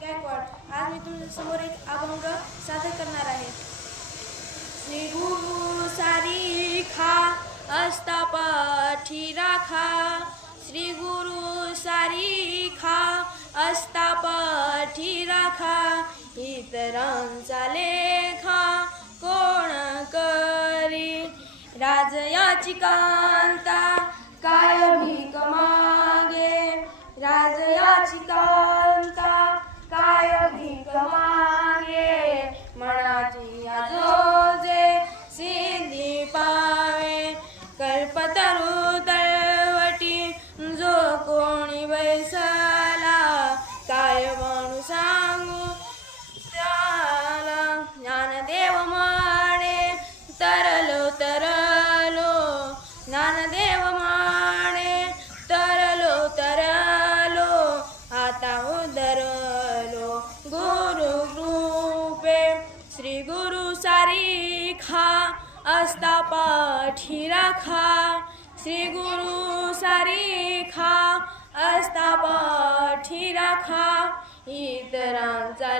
गायकवाड। आज मी तुमच्या समोर एक अभंग सादर करणार आहे। श्री गुरु सारी खा असता पाठी राखा, श्री गुरु सारी खा असता पाठी राखा, इतरांचा लेखा कोण करी, राजयाची कांता काय भीक मागे, राजयाची कांता काय भीक मागे, मनाची आजोजे सिद्धी पावे, कल्पतरू तळवटी जो कोणी बैसला, काय म्हणू सांगू त्याला, ज्ञानदेव माने तरलो तरलो, ज्ञानदेव माने तरलो तरलो, आता उदरलो गुरु कृपे, श्री गुरु सारी खा असता पाठी राखा, श्री गुरु सारी खा असता पाठी राखा, इतरांचा